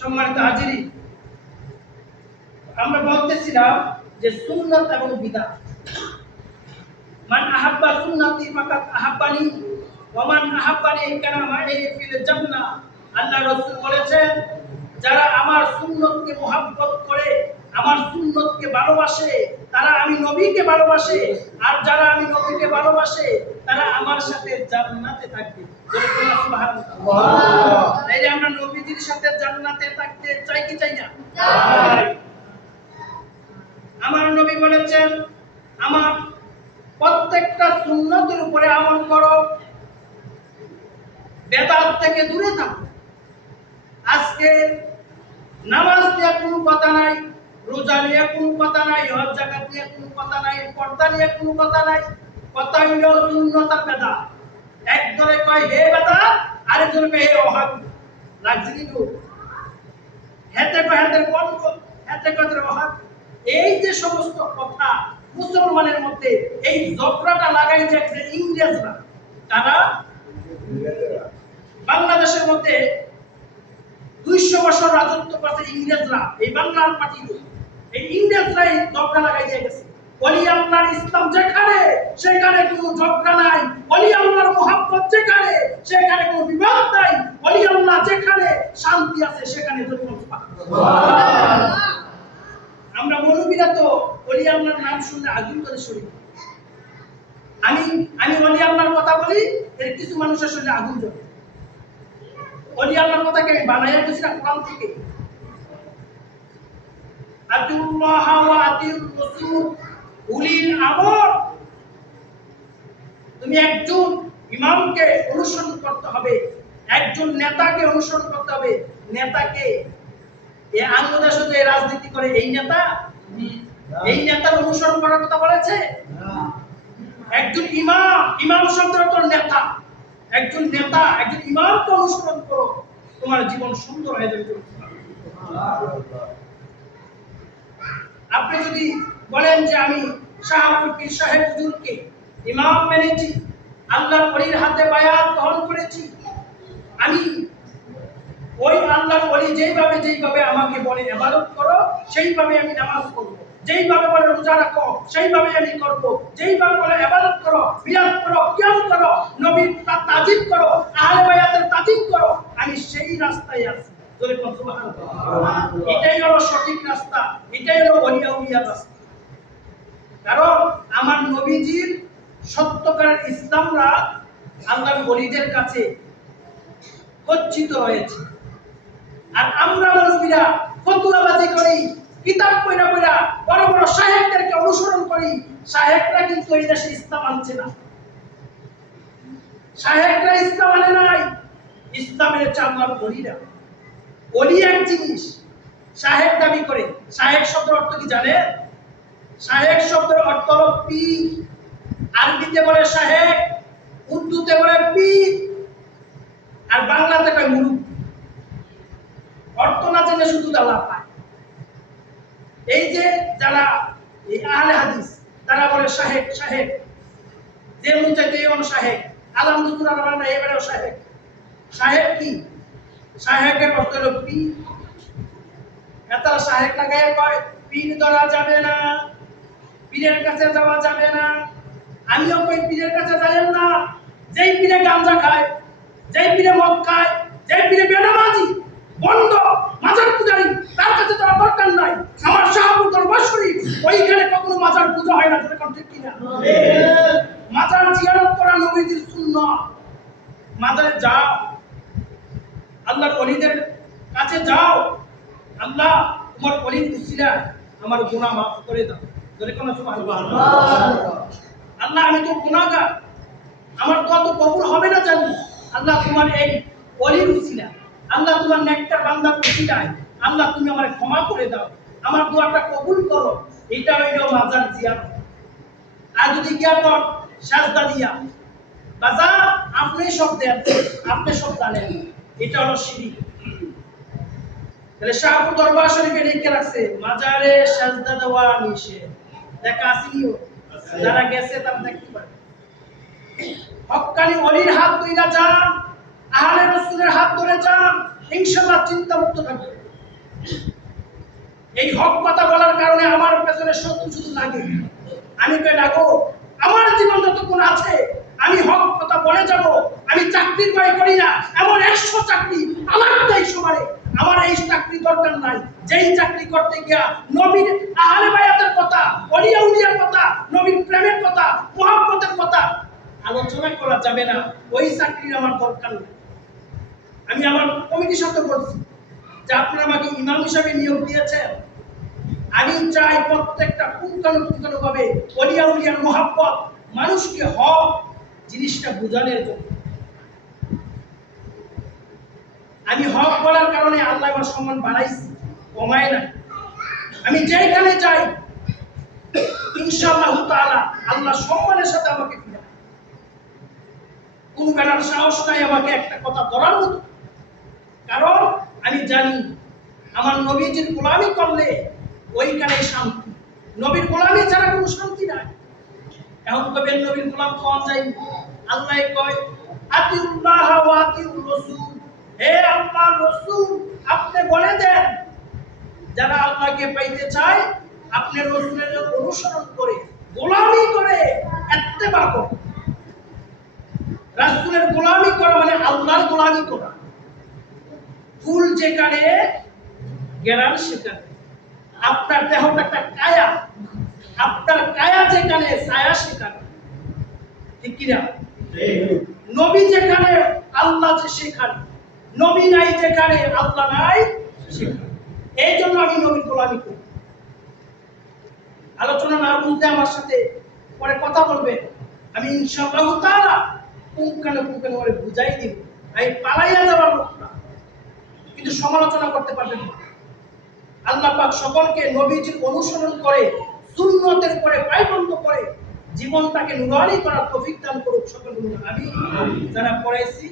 সম্মানিত হাজিরিন, আমরা বলতেছিলাম যে সুন্নাত এবং বিদআত। মান আহাব্বা সুন্নতি ফাকাত আহাব্বানি ওয়া মান আহাব্বানি কানা মা'i ফিল জান্নাহ। আল্লাহ রাসূল বলেছেন, যারা আমার সুন্নতকে মহব্বত করে, আমার সুন্নতকে ভালোবাসে, তারা আমি নবীকে ভালোবাসে, আর যারা আমি নবীকে ভালোবাসে তারা আমার সাথে জান্নাতে থাকবে। সুবহানাল্লাহ। সুবহানাল্লাহ। এই যে আমরা নবীজির সাথে জান্নাতে থাকতে চাই কি চাই না? চাই। আমার নবী বলেছেন, আমার প্রত্যেকটা সুন্নতের উপরে আমল করো, বেদাত থেকে দূরে থাকো। আজকে নামাজ নিয়ে কোনো কথা নাই, রোজা নিয়ে কোনো কথা নাই, হজ যাকাত নিয়ে কোনো কথা নাই, পর্দা নিয়ে কোনো কথা নাই। কথা হইল সুন্নত আর বেদাত। একজনে কয় হে বেদাত, আরেকজনে কয় হে ওয়াহাবি। লাগছে কি তো? হেতে কয় হেতে কোন, হেতে কয় ওয়াহাবি। এই যে সমস্ত কথা মুসলমানের মধ্যে এই ঝগড়াটা লাগাই যাচ্ছে ইংরেজরা। তারা বাংলাদেশের মধ্যে 200 বছর রাজত্ব করছে ইংরেজরা, এই বাংলার মাটির। এই ইংরেজরাই ঝগড়া লাগাই গেছে। ওলি আল্লাহর ইসলাম যেখানে, সেখানে কোনো ঝগড়া নাই। ওলি আল্লাহর মুহাব্বত যেখানে, সেখানে কোনো বিবাদ নাই। ওলি আল্লাহ যেখানে শান্তি আছে, সেখানে সুবহানাল্লাহ। আমরা মৌলবীরা তো ওলি আল্লাহর নাম শুনলে আগুন করে সরি। আমি ওলি আল্লাহর কথা বলি, এর কিছু মানুষের শুনলে আগুন জ্বলে। ওলি আল্লাহর কথাকে আমি বানাইয়া গেছি না কোরআন থেকে। আতিউল্লাহ ওয়া আতিউর রাসূল উলিল আমর। তুমি একজন ইমামকে অনুসরণ করতে হবে, একজন নেতাকে অনুসরণ করতে হবে। নেতাকে এই বাংলাদেশে যে রাজনীতি করে এই নেতা, এই নেতার অনুসরণ করার কথা বলেছে? একজন ইমাম, ইমাম শব্দের অর্থ নেতা। একজন নেতা, একজন ইমামকে অনুসরণ করো, তোমার জীবন সুন্দর হয়ে যাবে। আপনি যদি বলেন যে আমি শাহপুর পীর সাহেব হুজুরকে ইমাম মেনেছি, আল্লাহর ওলির হাতে বায়াত গ্রহণ করেছি, আমি ওই আল্লাহর ওলি যেইভাবে আমাকে বলে ইবাদত করো, সেইভাবে আমি নামাজ পড়ব, যেইভাবে বলে রোজা রাখো, সেইভাবে আমি করব, যেইভাবে বলে ইবাদত করো, বিয়াত করো, কিয়াম করো, নবীর তাজিম করো, আহলে বায়াতের তাজিম করো, আমি সেই রাস্তায় আছি। বলে সুবহানাল্লাহ। এটাই হলো সঠিক রাস্তা, এটাই হলো ওলি আউলিয়ার রাস্তা। কারণ আমার নবীজির সত্যকারের ইসলামরা আল্লাহর ওলিদের কাছে গচ্ছিত হয়েছে। আর আমরা মৌলবীরা ফতুয়াবাজি করি, কিতাব পড়া বড় বড় শাহেখদেরকে অনুসরণ করি। শাহেখরা কিন্তু এই দেশে ইসলাম আনছে না। শাহেখরা ইসলাম আনে নাই, ইসলামের চামড়ার ওলিরা। ওলি এক জিনিস, শাহেখ দাবি করে। শাহেখ শব্দের অর্থ কি জানেন? শাহেখ শব্দের অর্থ হলো পীর। আরবিতে বলে শাহেখ, উর্দুতে বলে পীর, আর বাংলাতে কয় মুরুব্বি। অর্থ না জেনে শুধু দালা পায়। এই যে যারা এই আহলে হাদিস, তারা বলে শাহেখ শাহেখ, যে মন চাইতে এমন শাহেখ, আলহামদুলিল্লাহ না এবারেও শাহেখ। শাহেখ কি? শাহেখের অর্থ হলো পীর। এত শাহেখ লাগায় কয় পীর ধরা যাবে না, পীরের কাছে যাওয়া যাবে না। আমিও কই পীরের কাছে যাইয়েন না। যেই পীরে গাঁজা খায়, যেই পীরে মদ খায়, যেই পীরে বেনামাজি, বন্ধ, মাজার পূজারি, তার কাছে তো দরকার নাই। আমার শাহপুর দরবার শরীফ, ওইখানে কখনো মাজার পূজা হয় না। ঠিক কিনা? মাজার জিয়ারত করা নবীজির সুন্নাহ। মাজারে যাও, আল্লাহর ওলিদের কাছে যাও। আল্লাহ তোমার ওলির উসিলা আমার গুনাহ মাফ করে দাও। বলে কোন সুবহানাল্লাহ। আল্লাহ আমি তো গুনাহগার, আমার দোয়া তো কবুল হবে না জানি। আল্লাহ তোমার এই ওলির উসিলা, আল্লাহ তোমার নেককার বান্দার উসিলায় আল্লাহ তুমি আমারে ক্ষমা করে দাও, আমার দোয়াটা কবুল করো। এটা হইল মাজার জিয়ারত। আর যদি গিয়া কর সাজদা দিয়া, বাজা আপনি সব দেন, আপনি সব জানেন, এটা হলো শিরক। তাহলে শাহপুর দরবার শরীফে লিখে রাখছে মাজারে সাজদা দেওয়া নিষেধ। দেখা আসেনিও, যারা গেছে তারা দেখতে পারে। হক্কানি ওলির হাত ধইরা যান, আহলে রাসূলের হাত ধরে যান, ইনশাআল্লাহ চিন্তা মুক্ত থাকবে। এই হক কথা বলার কারণে আমার পেছনে শত্রু শুধু লাগে। আমি কই লাগো, আমার জীবন যতক্ষণ আছে আমি হক কথা বলে যাব। আমি চাকরির ভয় করি না, এমন 100 চাকরি আমার দেই সমানে। আমার এই চাকরি দরকার নাই, যেই চাকরি করতে গিয়া নবীর আহলে বায়াতের কথা, ওলিয়া উলিয়ার কথা, নবীর প্রেমের কথা, মুহাব্বতের কথা আলোচনা করা যাবে না, ওই চাকরির আমার দরকার নেই। আমি আমার কমিটির সাথে বলছি যে আপনারা আমাকে ইমাম হিসাবে নিয়োগ দিয়েছেন, আমি চাই প্রত্যেকটা পুঙ্খানুপুঙ্খানুভাবে ওলিয়া উলিয়ার মুহাব্বত, মানুষকে হক জিনিসটা বোঝানোর জন্য। আমি হক বলার কারণে আল্লাহ আমার সম্মান বাড়াইছি, কমায় না। আমি যেখানে যাই ইনশাআল্লাহ তাআলা আল্লাহ সম্মানের সাথে আমাকে ফিরায়। কোন বেলার সাহস নাই আমাকে একটা কথা ধরার মতো, কারণ আমি জানি আমার নবীজির গোলামি করলে ওইখানে শান্তি। নবীর গোলামি ছাড়া কোনো শান্তি নাই। এখন কবেন নবীর গোলাম কোন যাই, আল্লাহ কয় আতিউল্লাহ ওয়া আতিউর রাসূল, হে আল্লাহর রাসূল আপনি বলে দেন যারা আল্লাহকে পাইতে চায় আপনি রাসূলের অনুসরণ করে গোলামি করে ইত্তেবা করে। রাসূলের গোলামি করা মানে আল্লাহর গোলামি করা। ফুল যেখানে গেরান সেখানে, আপনার দেহটা একটা কায়া, আপনার কায়া যেখানে ছায়া সেখানে, ঠিক কিনা? নবী যেখানে আল্লাহ যে সেখানে, নবী নাই যেখানে আল্লাহ নাই সেখানে। এই জন্য আমি নবীর গোলামি করি। আলোচনা না বুঝলে আমার সাথে পরে কথা বলবে, আমি ইনশাআল্লাহ তাআলা পুঙ্খানুপুঙ্খানু করে বুঝাই দিব। আমি পালাইয়া যাবার লোক না, কিন্তু সমালোচনা করতে পারবেন না। আল্লাহ পাক সকলকে নবীজির অনুসরণ করে সুন্নতের উপরে পায়বন্ধ করে জীবনটাকে নুরানি করার তৌফিক দান করুক সকল। আমি যারা পড়াইছি